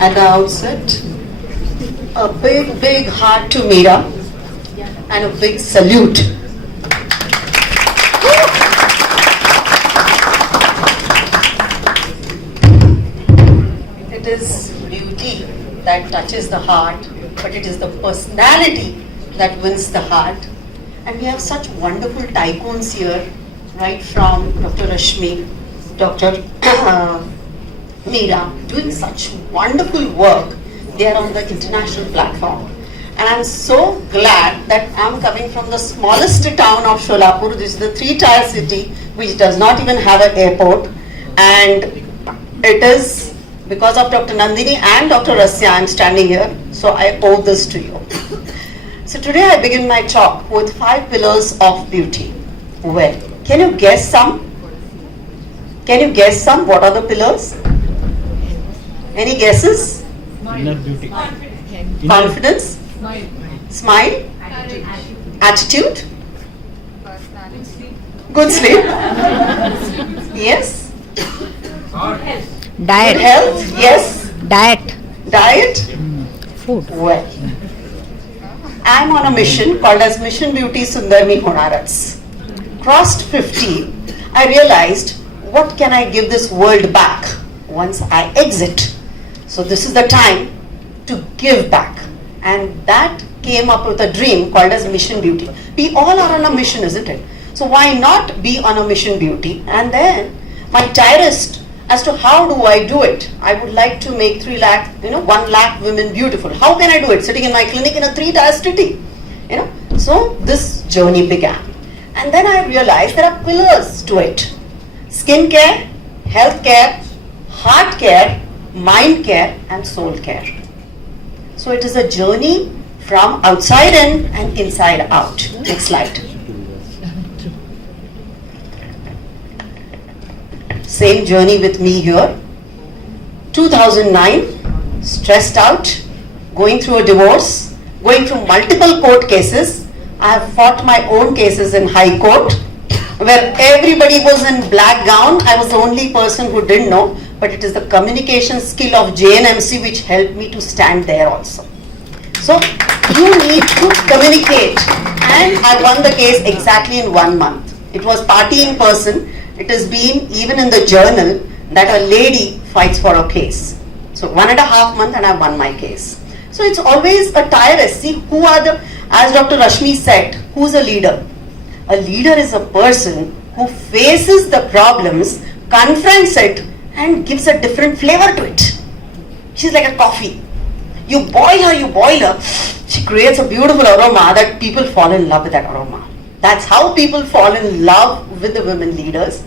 At the outset, a big heart to Meera and a big salute. It is beauty that touches the heart, but it is the personality that wins the heart. And we have such wonderful tycoons here, right from Dr. Rashmi, Dr. Meera, doing such wonderful work. They are on the international platform. And I'm so glad that I'm coming from the smallest town of Sholapur. This is the 3-tier city which does not even have an airport. And it is because of Dr. Nandini and Dr. Rasya I'm standing here. So I owe this to you. So today I begin my talk with 5 pillars of beauty. Well, can you guess some? Can you guess some? What are the pillars? Any guesses? Inner beauty. Confidence? Smile? Attitude? Good sleep? Yes? Diet. Good health? Yes? Diet? Food. Well, I'm on a mission called as Mission Beauty Sundarmi Honarats. Crossed 50, I realized, what can I give this world back once I exit? So this is the time to give back. And that came up with a dream called as Mission Beauty. We all are on a mission, isn't it? So why not be on a Mission Beauty? And then my tirest as to how do I do it? I would like to make 1 lakh women beautiful. How can I do it? Sitting in my clinic in a 3-tier city. So this journey began. And then I realized there are pillars to it. Skin care, health care, heart care, mind care and soul care. So it is a journey from outside in and inside out. Next slide. Same journey with me here. 2009, stressed out, going through a divorce, going through multiple court cases. I have fought my own cases in High Court where everybody was in black gown. I was the only person who didn't know, but it is the communication skill of JNMC which helped me to stand there also. So you need to communicate, and I won the case exactly in 1 month. It was party in person. It has been even in the journal that a lady fights for a case. So 1.5 months and I won my case. So it's always a tireless. See, who are the, as Dr. Rashmi said, who's a leader? A leader is a person who faces the problems, confronts it, and gives a different flavor to it. She's like a coffee. You boil her, she creates a beautiful aroma that people fall in love with that aroma. That's how people fall in love with the women leaders.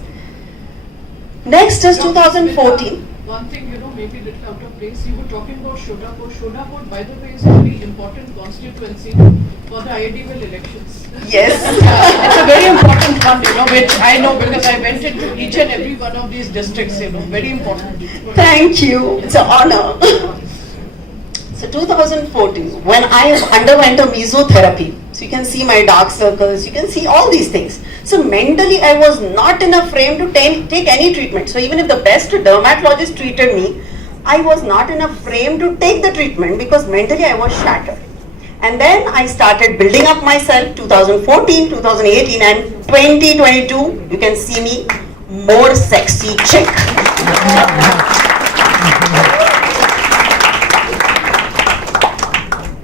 Next is 2014. One thing, maybe a little out of place, you were talking about Sholapur. Sholapur, by the way, is a very important constituency for the ideal elections. Yes. It's a very important one, which I know because I went into each and every one of these districts, very important. Thank you. It's an honor. So 2014, when I underwent a mesotherapy, so you can see my dark circles, you can see all these things. So mentally I was not in a frame to take any treatment. So even if the best dermatologist treated me, I was not in a frame to take the treatment because mentally I was shattered. And then I started building up myself 2014, 2018 and 2022. You can see me more sexy chick.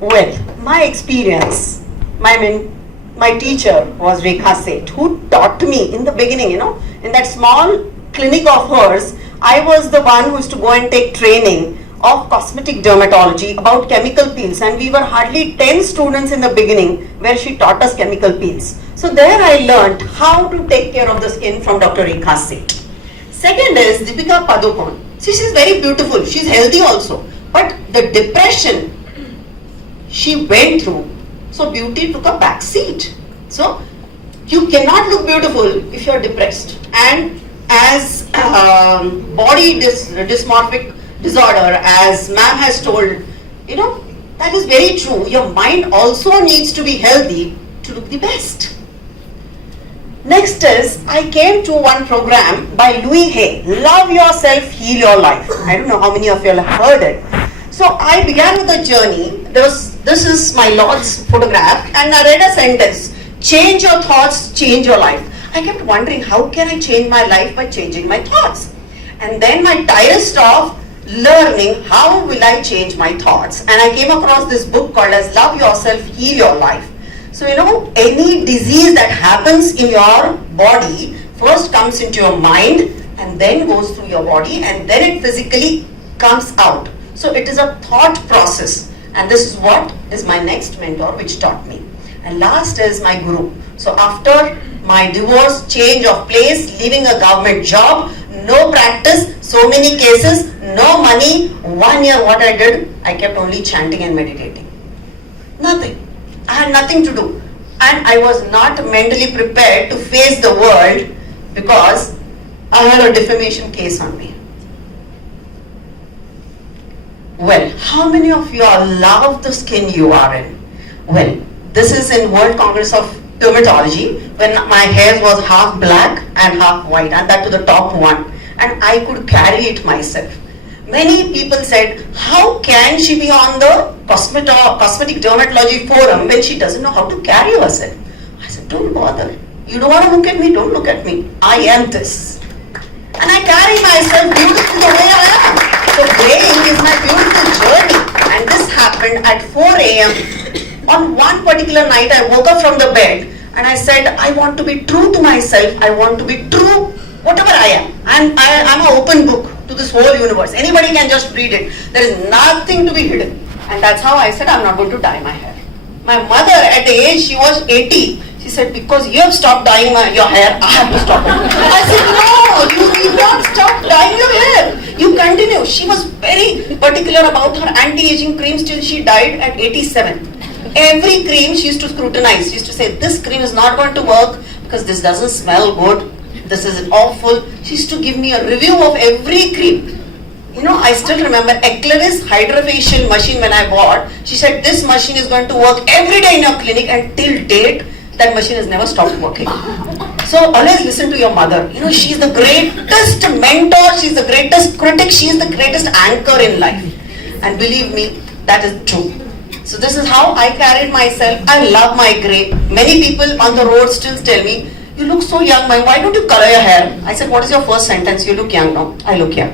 Well, my experience, my teacher was Rekha Seth, who taught me in the beginning, in that small clinic of hers. I was the one who used to go and take training of cosmetic dermatology about chemical peels, and we were hardly 10 students in the beginning where she taught us chemical peels. So there I learned how to take care of the skin from Dr. Rekha Seth. Second is Deepika Padukone. See, she's very beautiful, she's healthy also, but the depression she went through, so beauty took a back seat. So you cannot look beautiful if you're depressed. And as body dysmorphic disorder, as ma'am has told, that is very true. Your mind also needs to be healthy to look the best. Next is, I came to one program by Louis Hay, Love Yourself, Heal Your Life. I don't know how many of you have heard it. So I began with a journey. This is my Lord's photograph, and I read a sentence: change your thoughts, change your life. I kept wondering, how can I change my life by changing my thoughts? And then my tirest of learning, how will I change my thoughts? And I came across this book called as Love Yourself, Heal Your Life. So any disease that happens in your body first comes into your mind and then goes through your body and then it physically comes out. So it is a thought process, and this is what is my next mentor which taught me. And last is my guru. So after my divorce, change of place, leaving a government job, no practice, so many cases, no money, 1 year what I did, I kept only chanting and meditating. Nothing. I had nothing to do. And I was not mentally prepared to face the world because I had a defamation case on me. Well, how many of you all love the skin you are in? Well, this is in World Congress of Dermatology when my hair was half black and half white, and that to the top one, and I could carry it myself. Many people said, how can she be on the cosmetic dermatology forum when she doesn't know how to carry herself? I said, don't bother. You don't want to look at me, don't look at me. I am this. And I carry myself beautifully the way I am. So graying is my beautiful journey. And this happened at 4 a.m. On one particular night, I woke up from the bed and I said, I want to be true to myself. I want to be true, whatever I am. I'm an open book to this whole universe. Anybody can just read it. There is nothing to be hidden. And that's how I said, I'm not going to dye my hair. My mother, at the age she was 80, she said, because you have stopped dyeing your hair, I have to stop it. I said, no, you need not stop dyeing your hair. You continue. She was very particular about her anti-aging creams till she died at 87. Every cream she used to scrutinize. She used to say, this cream is not going to work because this doesn't smell good. This is awful. She used to give me a review of every cream. I still remember Eclair's hydrofacial machine when I bought. She said, this machine is going to work every day in your clinic, and till date, that machine has never stopped working. So always listen to your mother. She's the greatest mentor, she's the greatest critic, she's the greatest anchor in life. And believe me, that is true. So this is how I carried myself. I love my gray. Many people on the road still tell me, you look so young, ma'am, why don't you color your hair? I said, what is your first sentence? You look young now. I look young.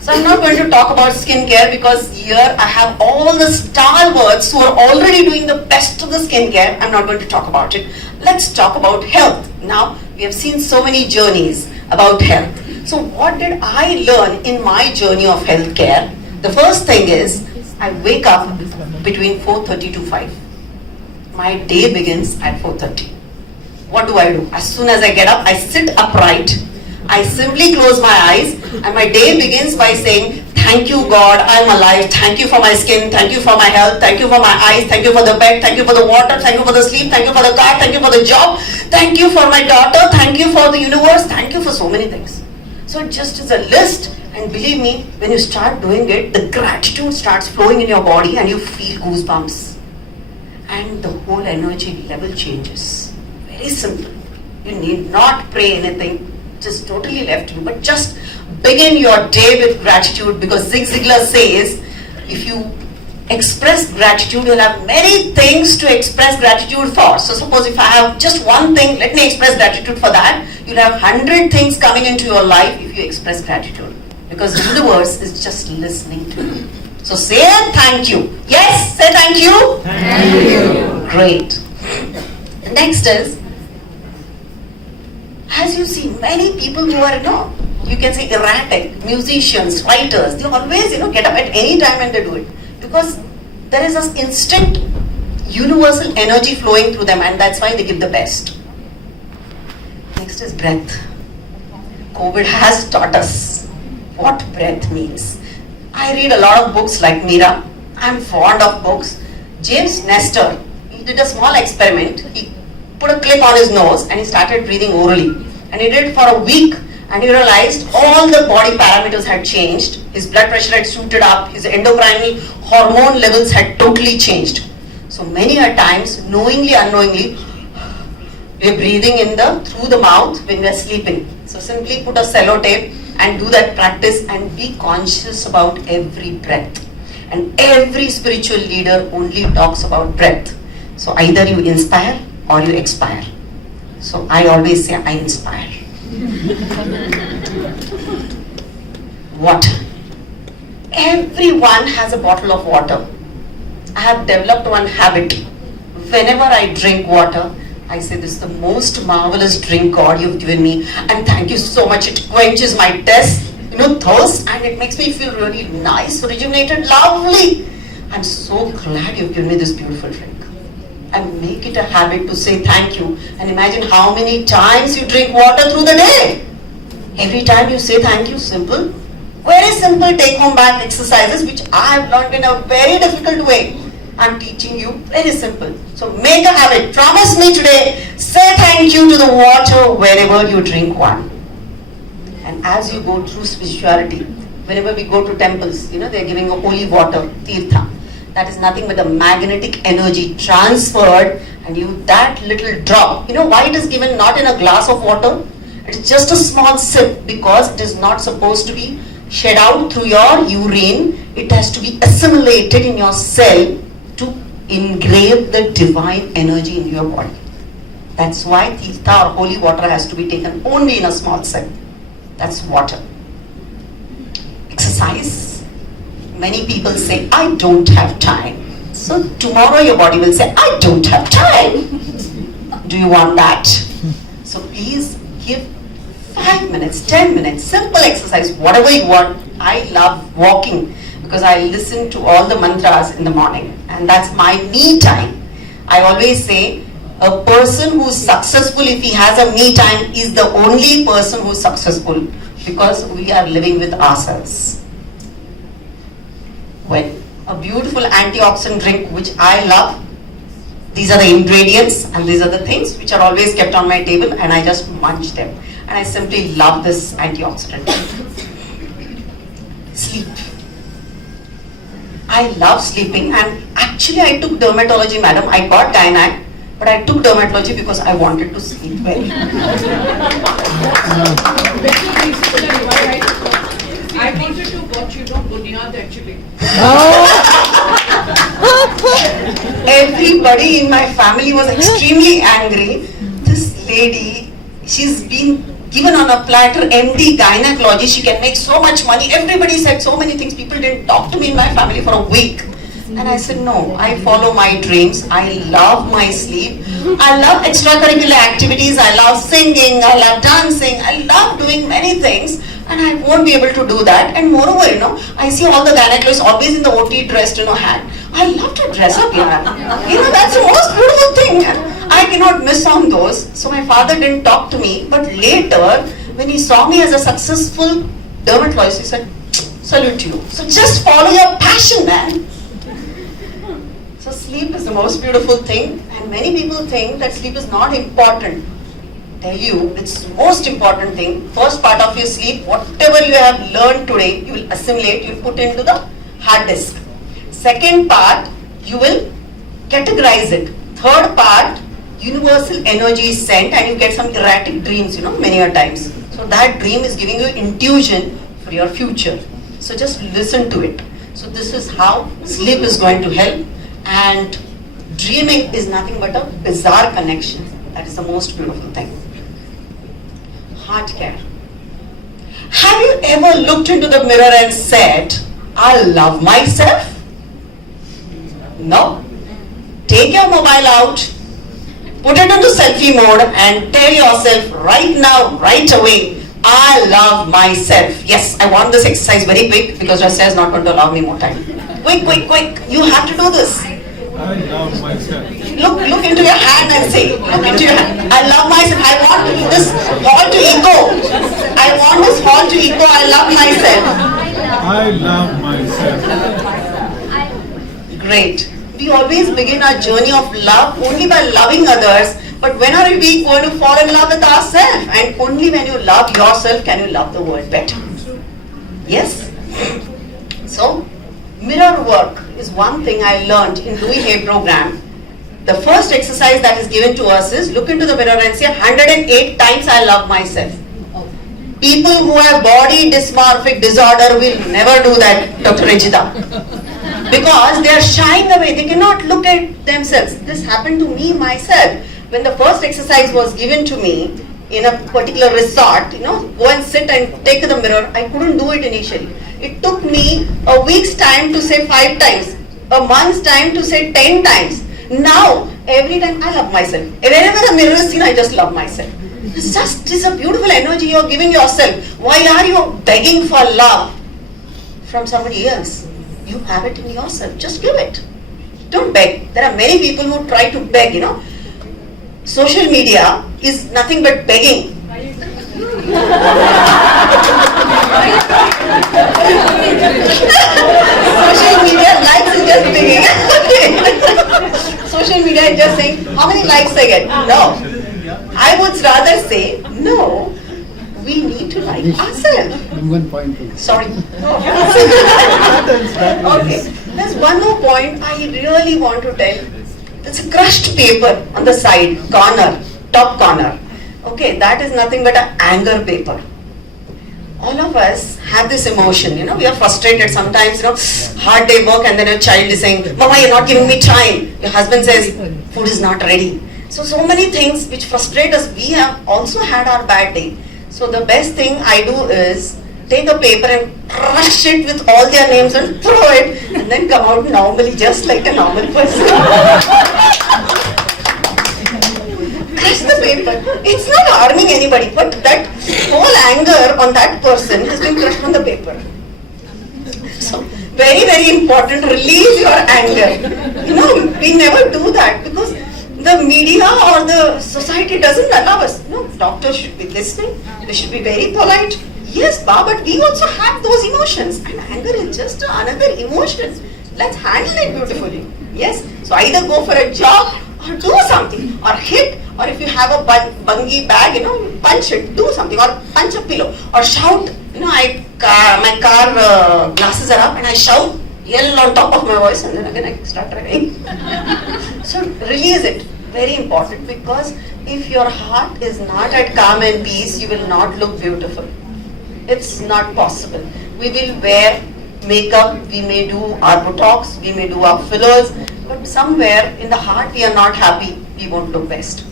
So I'm not going to talk about skincare because here I have all the stalwarts who are already doing the best of the skincare. I'm not going to talk about it. Let's talk about health. Now, we have seen so many journeys about health. So what did I learn in my journey of healthcare? The first thing is, I wake up between 4:30 to 5. My day begins at 4:30. What do? As soon as I get up, I sit upright. I simply close my eyes and my day begins by saying, thank you God, I'm alive. Thank you for my skin. Thank you for my health. Thank you for my eyes. Thank you for the bed. Thank you for the water. Thank you for the sleep. Thank you for the car. Thank you for the job. Thank you for my daughter. Thank you for the universe. Thank you for so many things. So it just is a list, and believe me, when you start doing it, the gratitude starts flowing in your body and you feel goosebumps. And the whole energy level changes. Very simple. You need not pray anything. Just totally left you, but just begin your day with gratitude, because Zig Ziglar says if you express gratitude, you'll have many things to express gratitude for. So suppose if I have just one thing, let me express gratitude for that. You'll have 100 things coming into your life if you express gratitude, because the universe is just listening to you. So say thank you. Yes, say thank you. Thank you. Great. The next is, as you see, many people who are, you can say erratic, musicians, writers, they always, get up at any time and they do it. Because there is this instant universal energy flowing through them, and that's why they give the best. Next is breath. COVID has taught us what breath means. I read a lot of books like Meera. I'm fond of books. James Nestor, he did a small experiment. He put a clip on his nose and he started breathing orally. And he did it for a week, and he realized all the body parameters had changed. His blood pressure had shooted up, his endocrine hormone levels had totally changed. So many a times, knowingly, unknowingly, we are breathing through the mouth when we are sleeping. So simply put a sellotape and do that practice and be conscious about every breath. And every spiritual leader only talks about breath. So either you inspire or you expire. So I always say I inspire. Water. Everyone has a bottle of water. I have developed one habit. Whenever I drink water, I say, this is the most marvelous drink God you've given me, and thank you so much. It quenches my thirst, and it makes me feel really nice, rejuvenated, lovely. I'm so glad you've given me this beautiful drink. And make it a habit to say thank you. And imagine how many times you drink water through the day. Every time you say thank you, simple. Very simple take-home back exercises, which I have learned in a very difficult way. I'm teaching you very simple. So make a habit. Promise me today, say thank you to the water wherever you drink one. And as you go through spirituality, whenever we go to temples, they're giving a holy water, tirtha. That is nothing but a magnetic energy transferred, and that little drop. Why it is given not in a glass of water? It's just a small sip, because it is not supposed to be shed out through your urine. It has to be assimilated in your cell to engrave the divine energy in your body. That's why tirtha or holy water has to be taken only in a small sip. That's water. Exercise. Many people say, I don't have time. So tomorrow your body will say, I don't have time. Do you want that? So please give 5 minutes, 10 minutes, simple exercise, whatever you want. I love walking because I listen to all the mantras in the morning, and that's my me time. I always say, a person who's successful, if he has a me time, is the only person who's successful, because we are living with ourselves. Well, a beautiful antioxidant drink which I love. These are the ingredients and these are the things which are always kept on my table, and I just munch them. And I simply love this antioxidant. Sleep. I love sleeping, and actually I took dermatology, madam. I got gynac, but I took dermatology because I wanted to sleep well. I wanted to watch Bunyad actually. Everybody in my family was extremely angry. This lady, she's been given on a platter MD gynecology, she can make so much money. Everybody said so many things. People didn't talk to me in my family for a week. And I said, no, I follow my dreams. I love my sleep. I love extracurricular activities. I love singing. I love dancing. I love doing many things. And I won't be able to do that. And moreover, I see all the gynecologists always in the OT dressed, hat. I love to dress up, that's the most beautiful thing. I cannot miss on those. So my father didn't talk to me. But later, when he saw me as a successful dermatologist, he said, salute you. So just follow your passion, man. So sleep is the most beautiful thing. And many people think that sleep is not important. Tell you, it's the most important thing. First part of your sleep, whatever you have learned today, you will assimilate, you will put into the hard disk. Second part, you will categorize it. Third part, universal energy is sent and you get some erratic dreams, many a times. So that dream is giving you intuition for your future. So just listen to it. So this is how sleep is going to help. And dreaming is nothing but a bizarre connection. That is the most beautiful thing. Heart care. Have you ever looked into the mirror and said, I love myself? No. Take your mobile out, put it into selfie mode and tell yourself right now, right away, I love myself. Yes, I want this exercise very quick because Rasya is not going to allow me more time. Quick, quick, quick. You have to do this. I love myself. Look into your hand and say, look into your hand. I love myself. I want this hall to echo. I want this hall to echo. I love myself. I love myself. Great. We always begin our journey of love only by loving others. But when are we going to fall in love with ourselves? And only when you love yourself can you love the world better. Yes? So, mirror work is one thing I learned in Louis Hay program. The first exercise that is given to us is look into the mirror and say 108 times I love myself. People who have body dysmorphic disorder will never do that, Dr. Rajita. Because they are shying away, they cannot look at themselves. This happened to me myself. When the first exercise was given to me in a particular resort, go and sit and take the mirror, I couldn't do it initially. It took me a week's time to say 5 times, a month's time to say 10 times. Now, every time I love myself. Whenever a mirror is seen, I just love myself. It's a beautiful energy you're giving yourself. Why are you begging for love from somebody else? You have it in yourself. Just give it. Don't beg. There are many people who try to beg, Social media is nothing but begging. Social media likes is just begging. Social media is just saying, how many likes I get? No. I would rather say, no, we need to like ourselves. Sorry. Okay. There's one more point I really want to tell. It's a crushed paper on the side, corner, top corner. Okay, that is nothing but an anger paper. All of us have this emotion, we are frustrated sometimes, hard day work and then your child is saying, Mama, you're not giving me time. Your husband says, food is not ready. So many things which frustrate us. We have also had our bad day. So the best thing I do is take a paper and crush it with all their names and throw it and then come out normally just like a normal person. Crush the paper. It's not harming anybody, but that whole anger on that person has been crushed on the paper. So very, very important, release your anger. We never do that because the media or the society doesn't allow us. No, doctors should be listening. They should be very polite. Yes, but we also have those emotions. And anger is just another emotion. Let's handle it beautifully. Yes. So either go for a jog or do something. Or hit. Or if you have a bungee bag, punch it. Do something. Or punch a pillow. Or shout. My car glasses are up and I shout. Yell on top of my voice and then again I start driving. So release it. Very important, because if your heart is not at calm and peace, you will not look beautiful. It's not possible. We will wear makeup, we may do our botox, we may do our fillers, but somewhere in the heart we are not happy, we won't look best.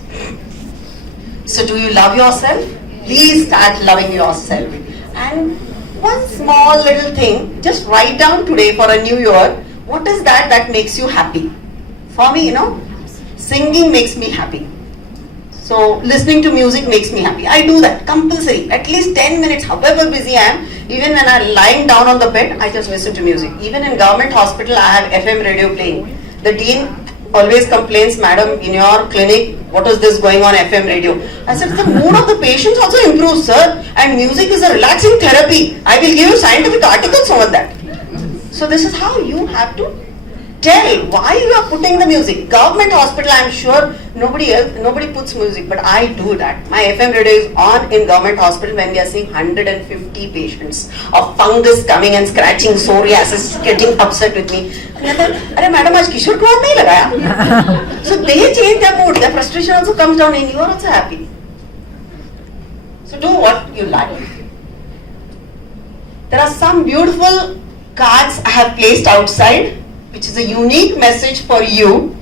So do you love yourself? Please start loving yourself. And one small little thing, just write down today for a new year, what is that makes you happy? For me, singing makes me happy. So listening to music makes me happy. I do that compulsory, at least 10 minutes, however busy I am. Even when I'm lying down on the bed, I just listen to music. Even in government hospital, I have FM radio playing. The dean always complains, madam, in your clinic, what is this going on FM radio? I said, the mood of the patients also improves, sir. And music is a relaxing therapy. I will give you scientific articles over that. So this is how you have to tell why you are putting the music. Government hospital, I am sure nobody puts music, but I do that. My FM radio is on in government hospital when we are seeing 150 patients of fungus coming and scratching, psoriasis, getting upset with me. Arey madam, aaj Kishore Kumar nahi lagaya. So they change their mood, their frustration also comes down and you are also happy. So do what you like. There are some beautiful cards I have placed outside, which is a unique message for you.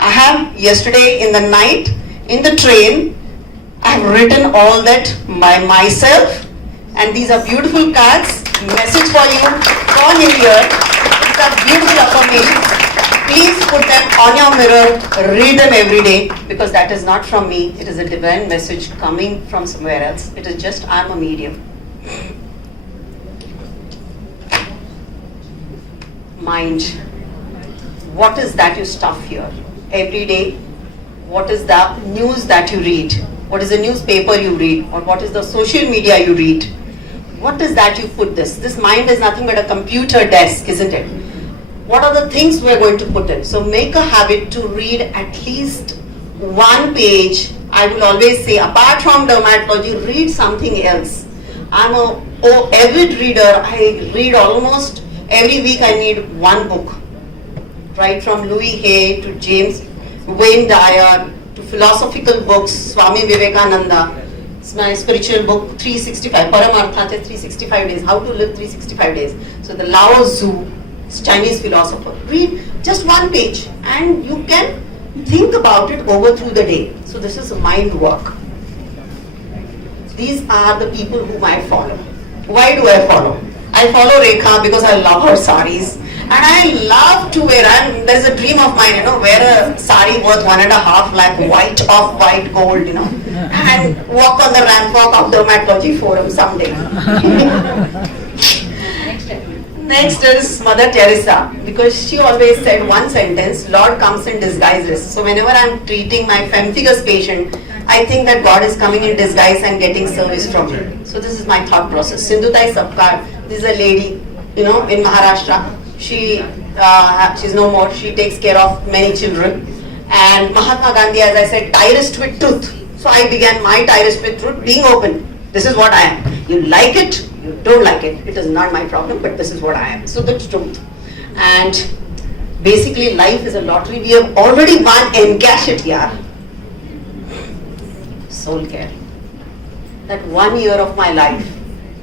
I have yesterday in the night, in the train, I have written all that by myself, and these are beautiful cards, message for you for New Year. These are beautiful affirmations. Please put them on your mirror, read them every day, because that is not from me, it is a divine message coming from somewhere else. It is just, I am a medium. Mind. What is that you stuff here? Every day, what is the news that you read? What is the newspaper you read? Or what is the social media you read? What is that you put this? This mind is nothing but a computer desk, isn't it? What are the things we are going to put in? So make a habit to read at least one page. I will always say, apart from dermatology, read something else. I'm a avid reader. I read almost every week. I need one book. Right from Louis Hay to James Wayne Dyer to philosophical books, Swami Vivekananda, my spiritual book, 365, Paramartha, 365 days, how to live 365 days. So the Lao Tzu, Chinese philosopher, read just one page and you can think about it over through the day. So this is mind work. These are the people whom I follow. Why do I follow? I follow Rekha because I love her saris. And I love to wear, and there's a dream of mine, wear a sari worth 1.5 lakh, white off white gold, and walk on the rampart of Dermatology Forum someday. Next is Mother Teresa, because she always said one sentence, Lord comes in disguises. So whenever I'm treating my pemphigus patient, I think that God is coming in disguise and getting service from me. So this is my thought process. Sindhutai Sapkar, this is a lady, in Maharashtra. She's no more. She takes care of many children. And Mahatma Gandhi, as I said, tirist with truth. So I began my tirist with truth, being open. This is what I am. You like it, you don't like it. It is not my problem, but this is what I am. So that's truth. And basically, life is a lottery. We have already won, encash it here. Soul care. That 1 year of my life,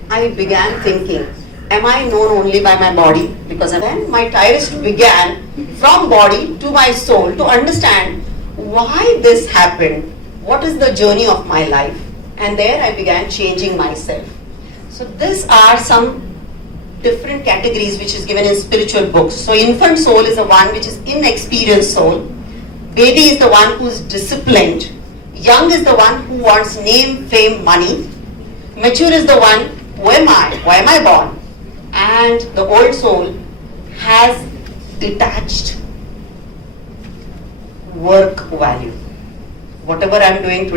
I began thinking, am I known only by my body? Because then my tirist began from body to my soul to understand why this happened, what is the journey of my life. And there I began changing myself. So these are some different categories which is given in spiritual books. So infant soul is the one which is inexperienced soul. Baby is the one who is disciplined. Young is the one who wants name, fame, money. Mature is the one, who am I? Why am I born? And the old soul has detached work value. Whatever I am doing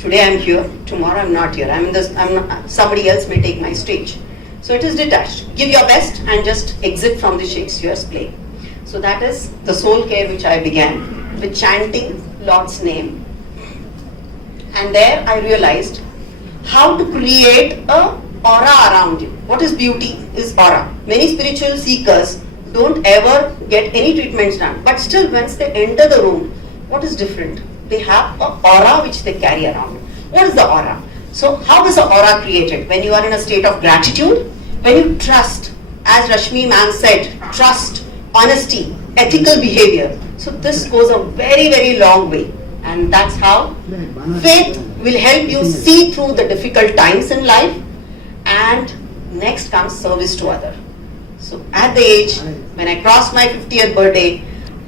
today I am here, tomorrow I am not here. Somebody else may take my stage. So it is detached. Give your best and just exit from the Shakespeare's play. So that is the soul care which I began with chanting Lord's name. And there I realized how to create a aura around you. What is beauty? Is aura. Many spiritual seekers don't ever get any treatments done. But still once they enter the room, what is different? They have an aura which they carry around. What is the aura? So how is the aura created? When you are in a state of gratitude, when you trust, as Rashmi ma'am said, trust, honesty, ethical behavior. So this goes a very, very long way. And that's how faith will help you see through the difficult times in life. And next comes service to others. So at the age, when I crossed my 50th birthday,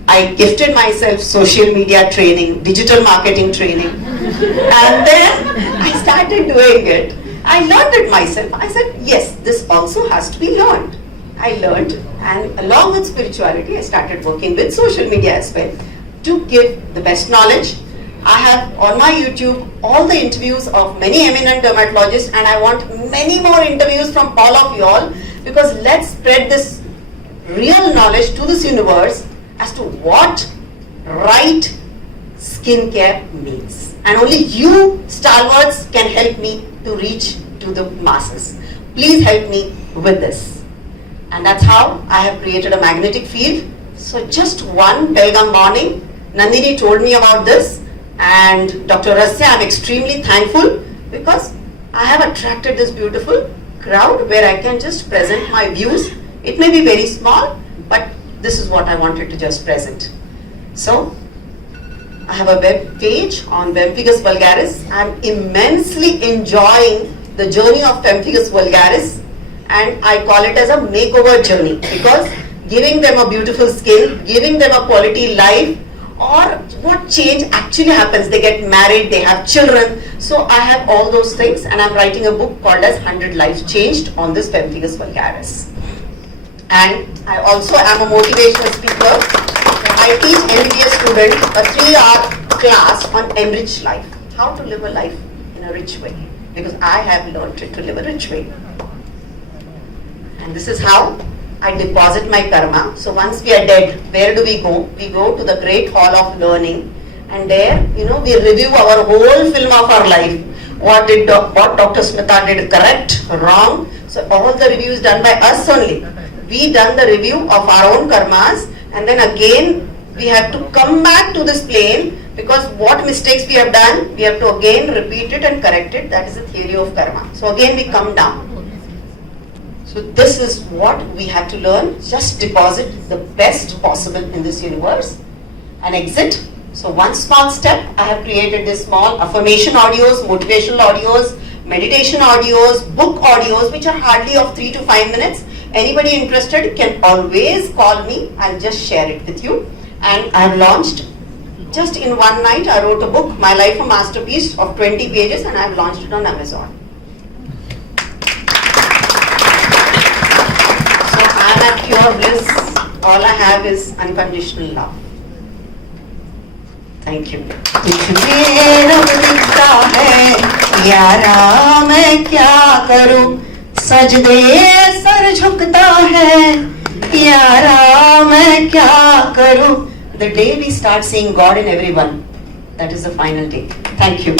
I gifted myself social media training, digital marketing training. And then I started doing it. I learned it myself. I said, yes, this also has to be learned. I learned, and along with spirituality, I started working with social media as well to give the best knowledge. I have on my YouTube all the interviews of many eminent dermatologists, and I want many more interviews from all of you all, because let's spread this real knowledge to this universe as to what right skincare means. And only you stalwarts can help me to reach to the masses. Please help me with this. And that's how I have created a magnetic field. So just one Belgaum morning, Nandini told me about this, and Dr. Rasya, I'm extremely thankful because I have attracted this beautiful crowd where I can just present my views. It may be very small, but this is what I wanted to just present. So I have a web page on Pemphigus vulgaris. I'm immensely enjoying the journey of Pemphigus vulgaris, and I call it as a makeover journey, because giving them a beautiful skin, giving them a quality life, or what change actually happens. They get married, they have children. So I have all those things, and I'm writing a book called as 100 Lives Changed on this Pemphigus vulgaris. And I also am a motivational speaker. I teach MBBS students a 3-hour class on enriched life. How to live a life in a rich way. Because I have learned it to live a rich way. And this is how I deposit my karma. So once we are dead, where do we go? We go to the great hall of learning. And there, we review our whole film of our life. What Dr. Smita did correct, wrong. So all the reviews done by us only. We done the review of our own karmas, and then again we have to come back to this plane, Because what mistakes we have done, we have to again repeat it and correct it. That is the theory of karma. So again we come down. So this is what we have to learn. Just deposit the best possible in this universe and exit. So one small step, I have created this small affirmation audios, motivational audios, meditation audios, book audios, which are hardly of 3 to 5 minutes. Anybody interested can always call me. I'll just share it with you. And I have launched, just in one night, I wrote a book, My Life a Masterpiece, of 20 pages, and I have launched it on Amazon. So I'm at pure bliss. All I have is unconditional love. Thank you. तुझमें रब दिखता है यारा, मैं क्या करूं, सजदे sir झुकता है यारा, मैं क्या करूं. The day we start seeing God in everyone, that is the final day. Thank you.